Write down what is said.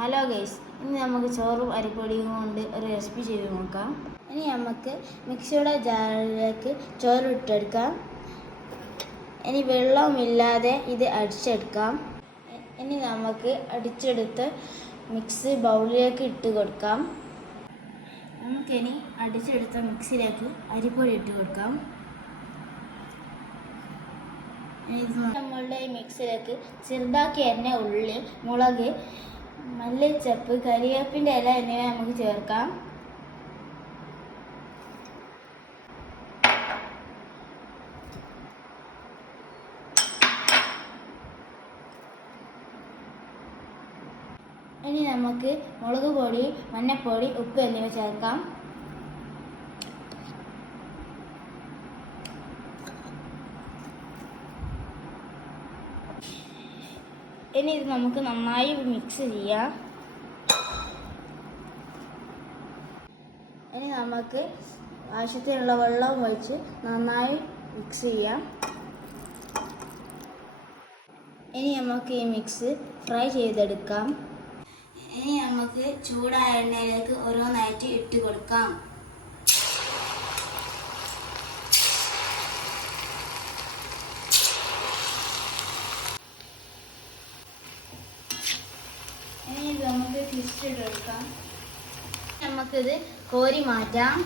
Hello guys, ഇനി നമുക്ക് ചോറും അരിപ്പൊടിയും കൊണ്ട് ഒരു റെസിപ്പി ചെയ്ത് നോക്കാം. ഇനി നമുക്ക് മിക്സിയുടെ ജാറിലേക്ക് ചോറ് ഇട്ടെടുക്കാം. ഇനി വെള്ളമില്ലാതെ ഇത് അടിച്ചെടുക്കാം. ഇനി നമുക്ക് അടിച്ചെടുത്ത് മിക്സ് ബൗളിലേക്ക് ഇട്ട് കൊടുക്കാം. നമുക്കിനി അടിച്ചെടുത്ത മിക്സിയിലേക്ക് അരിപ്പൊടി ഇട്ട് കൊടുക്കാം. നമ്മളുടെ മിക്സിയിലേക്ക് ചെറുതാക്കി അരിഞ്ഞ ഉള്ളി, മുളക്, മല്ലിച്ചപ്പ്, കരിവേപ്പിൻ്റെ ഇല എന്നിവ നമുക്ക് ചേർക്കാം. ഇനി നമുക്ക് മുളക് പൊടി, മഞ്ഞൾപ്പൊടി, ഉപ്പ് എന്നിവ ചേർക്കാം. ഇനി ഇത് നമുക്ക് നന്നായി മിക്സ് ചെയ്യാം. ഇനി നമുക്ക് ആവശ്യത്തിനുള്ള വെള്ളം ഒഴിച്ച് നന്നായി മിക്സ് ചെയ്യാം. ഇനി നമുക്ക് ഈ മിക്സ് ഫ്രൈ ചെയ്തെടുക്കാം. ഇനി നമുക്ക് ചൂടായ എണ്ണയിലേക്ക് ഓരോന്നായിട്ട് ഇട്ട് കൊടുക്കാം. ഇനി ഇത് നമുക്ക് തിരിച്ചിട്ടെടുക്കാം. നമുക്കിത് കോരി മാറ്റാം.